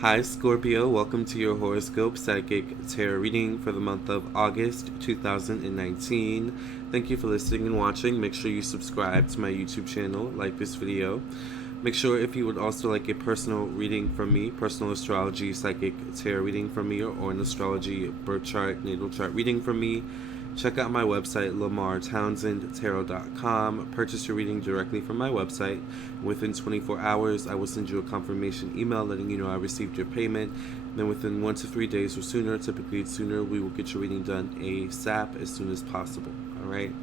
Hi Scorpio, welcome to your Horoscope Psychic Tarot reading for the month of August 2019. Thank you for listening and watching. Make sure you subscribe to my YouTube channel, like this video. Make sure if you would also like a personal reading from me, personal astrology, psychic tarot reading from me, or an astrology birth chart, natal chart reading from me, check out my website, Lamarr Townsend Tarot.com. Purchase your reading directly from my website. Within 24 hours, I will send you a confirmation email letting you know I received your payment. Then within 1 to 3 days or sooner, typically it's sooner, we will get your reading done ASAP as soon as possible. Alright?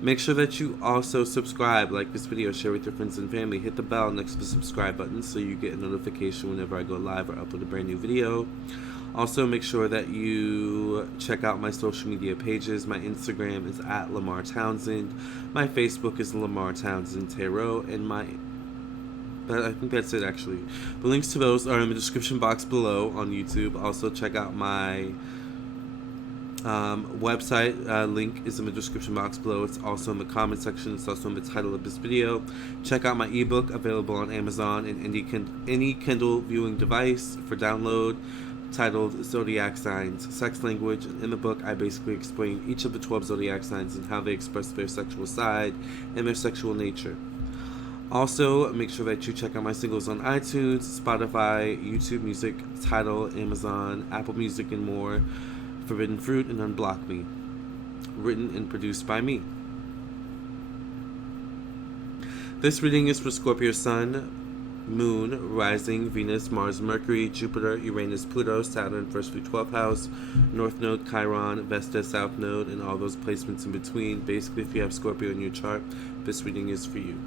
Make sure that you also subscribe, like this video, share with your friends and family. Hit the bell next to the subscribe button so you get a notification whenever I go live or upload a brand new video. Also, make sure that you check out my social media pages. My Instagram is at Lamarr Townsend. My Facebook is Lamarr Townsend Tarot. And I think that's it actually. The links to those are in the description box below on YouTube. Also, check out my website. Link is in the description box below. It's also in the comment section. It's also in the title of this video. Check out my ebook available on Amazon and any Kindle viewing device for download, titled Zodiac Signs, Sex Language. In the book, I basically explain each of the 12 zodiac signs and how they express their sexual side and their sexual nature. Also, make sure that you check out my singles on iTunes, Spotify, YouTube Music, Tidal, Amazon, Apple Music, and more. Forbidden Fruit and Unblock Me. Written and produced by me. This reading is for Scorpio Sun, Moon, Rising, Venus, Mars, Mercury, Jupiter, Uranus, Pluto, Saturn, 1st through 12th house, North Node, Chiron, Vesta, South Node, and all those placements in between. Basically, if you have Scorpio in your chart, this reading is for you.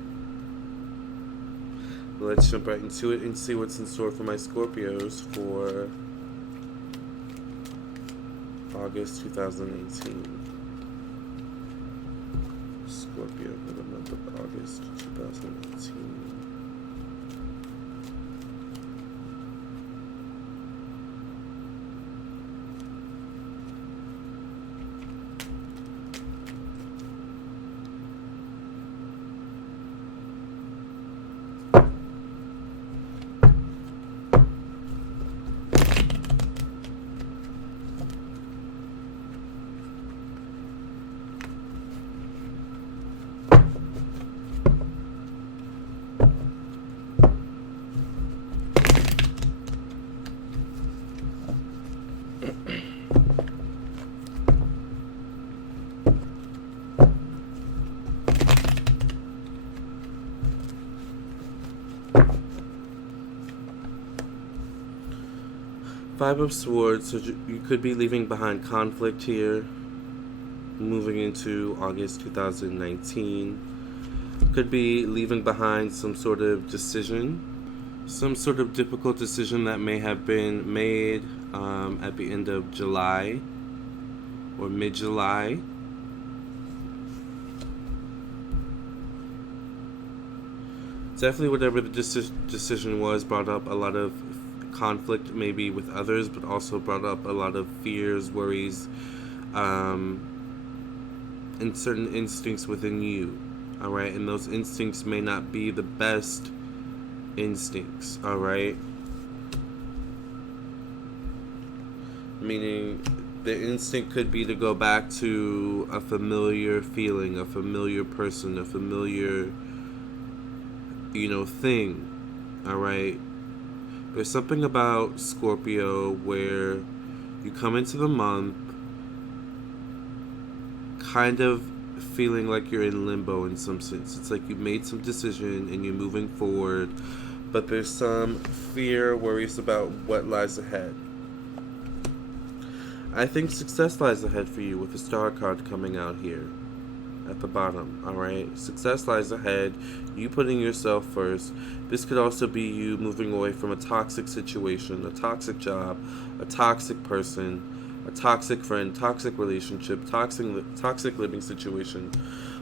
Let's jump right into it and see what's in store for my Scorpios for August 2018. Scorpio for the month of August 2018. Five of Swords, so you could be leaving behind conflict here, moving into August 2019. Could be leaving behind some sort of decision, some sort of difficult decision that may have been made at the end of July or mid-July. Definitely whatever the decision was brought up a lot of conflict maybe with others, but also brought up a lot of fears, worries, and certain instincts within you. Alright, and those instincts may not be the best instincts, alright? Meaning the instinct could be to go back to a familiar feeling, a familiar person, a familiar, thing, alright? There's something about Scorpio where you come into the month kind of feeling like you're in limbo in some sense. It's like you made some decision and you're moving forward, but there's some fear, worries about what lies ahead. I think success lies ahead for you with the Star card coming out here at the bottom, alright? Success lies ahead, you putting yourself first. This could also be you moving away from a toxic situation, a toxic job, a toxic person, a toxic friend, toxic relationship, toxic living situation.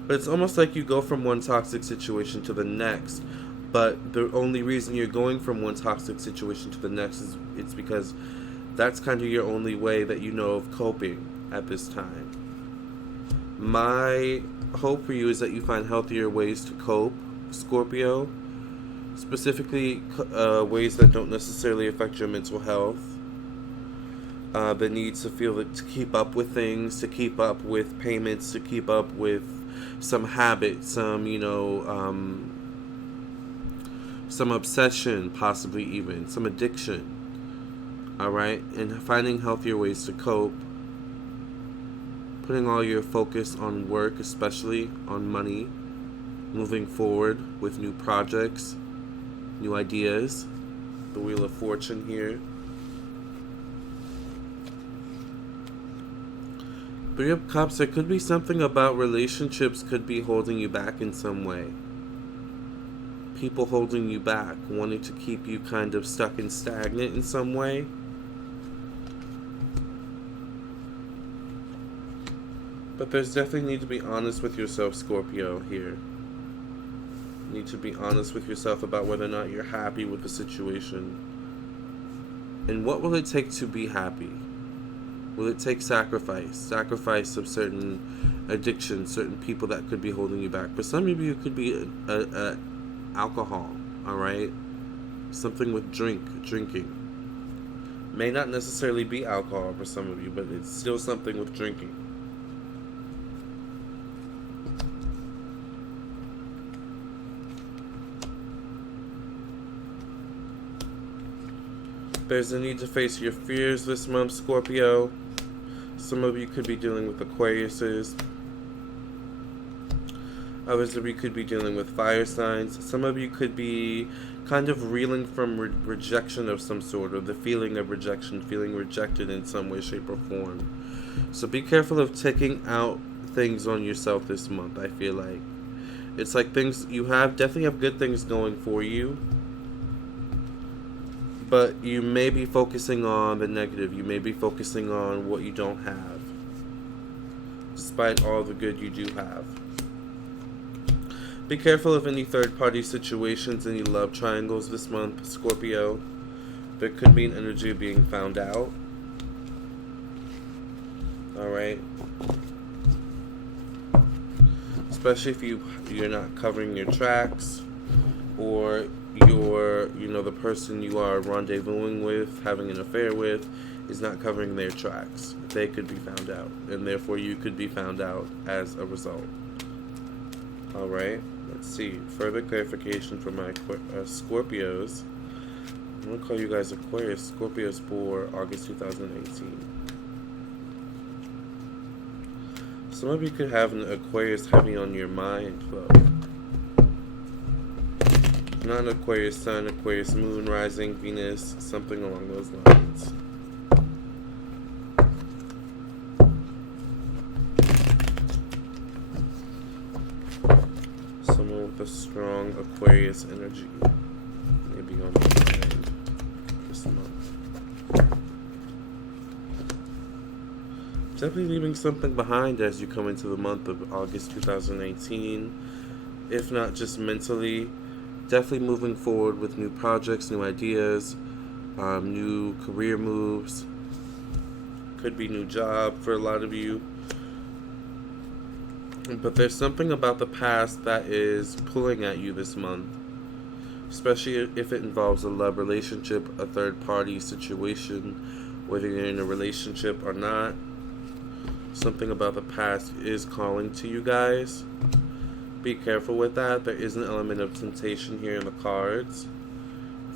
But it's almost like you go from one toxic situation to the next, but the only reason you're going from one toxic situation to the next is it's because that's kind of your only way that you know of coping at this time. My hope for you is that you find healthier ways to cope, Scorpio. specifically ways that don't necessarily affect your mental health. The need to feel to keep up with things, to keep up with payments, to keep up with some habit, some obsession, possibly even some addiction. All right, and finding healthier ways to cope. Putting all your focus on work, especially on money. Moving forward with new projects, new ideas. The Wheel of Fortune here. Three of Cups, there could be something about relationships could be holding you back in some way. People holding you back, wanting to keep you kind of stuck and stagnant in some way. But there's definitely need to be honest with yourself, Scorpio, here. You need to be honest with yourself about whether or not you're happy with the situation. And what will it take to be happy? Will it take sacrifice? Sacrifice of certain addictions, certain people that could be holding you back. For some of you, it could be alcohol, all right? Something with drinking. May not necessarily be alcohol for some of you, but it's still something with drinking. There's a need to face your fears this month, Scorpio. Some of you could be dealing with Aquariuses. Others of you could be dealing with fire signs. Some of you could be kind of reeling from rejection of some sort, or the feeling of rejection, feeling rejected in some way, shape, or form. So be careful of taking out things on yourself this month, I feel like. It's like things you definitely have good things going for you. But you may be focusing on the negative. You may be focusing on what you don't have, despite all the good you do have. Be careful of any third-party situations, any love triangles this month, Scorpio. There could be an energy of being found out. Alright? Especially if you're not covering your tracks, or the person you are rendezvousing with, having an affair with, is not covering their tracks. They could be found out, and therefore you could be found out as a result. Alright, let's see. Further clarification for my Scorpios. I'm going to call you guys Aquarius. Scorpios for August 2018. Some of you could have an Aquarius heavy on your mind, though. Not an Aquarius Sun, Aquarius Moon, Rising, Venus, something along those lines. Someone with a strong Aquarius energy maybe on my mind this month. Definitely leaving something behind as you come into the month of August 2019, if not just mentally. Definitely moving forward with new projects, new ideas, new career moves. Could be new job for a lot of you. But there's something about the past that is pulling at you this month. Especially if it involves a love relationship, a third-party situation, whether you're in a relationship or not. Something about the past is calling to you guys. Be careful with that. There is an element of temptation here in the cards.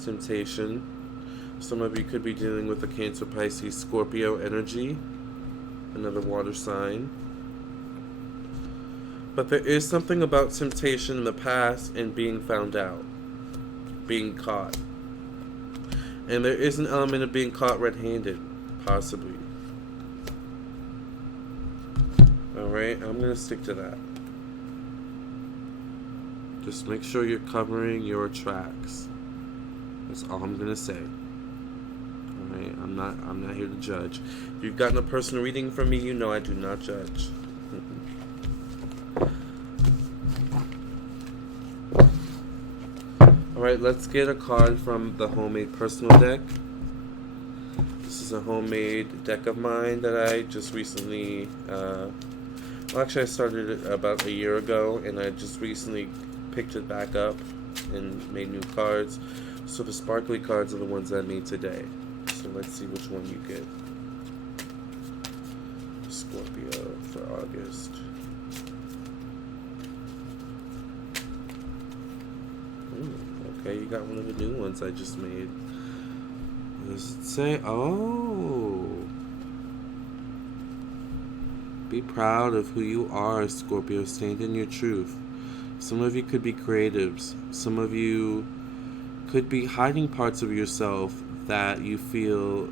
Temptation. Some of you could be dealing with a Cancer, Pisces, Scorpio energy. Another water sign. But there is something about temptation in the past and being found out. Being caught. And there is an element of being caught red-handed. Possibly. Alright, I'm going to stick to that. Just make sure you're covering your tracks. That's all I'm gonna say. Alright, I'm not here to judge. If you've gotten a personal reading from me, you know I do not judge. Alright, let's get a card from the homemade personal deck. This is a homemade deck of mine that I just recently actually I started it about a year ago, and I just recently picked it back up and made new cards. So the sparkly cards are the ones I made today. So let's see which one you get. Scorpio for August. Okay, you got one of the new ones I just made. What does it say? Oh. Be proud of who you are, Scorpio. Stand in your truth. Some of you could be creatives. Some of you could be hiding parts of yourself that you feel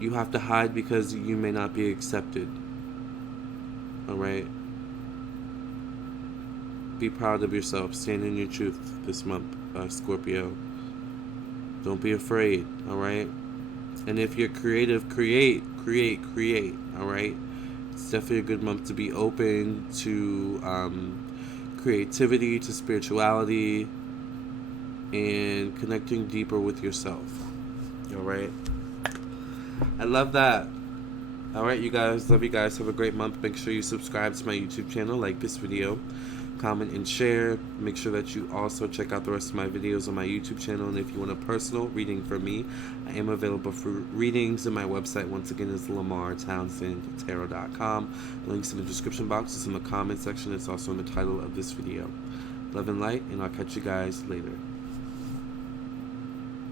you have to hide because you may not be accepted. Alright? Be proud of yourself. Stand in your truth this month, Scorpio. Don't be afraid, alright? And if you're creative, create, alright? It's definitely a good month to be open to creativity, to spirituality, and connecting deeper with yourself. Alright? I love that. Alright, you guys. Love you guys. Have a great month. Make sure you subscribe to my YouTube channel, like this video, comment and share. Make sure that you also check out the rest of my videos on my YouTube channel. And if you want a personal reading from me, I am available for readings. And my website, once again, is Lamarr Townsend Tarot.com. Links in the description box. It's in the comment section. It's also in the title of this video. Love and light, and I'll catch you guys later.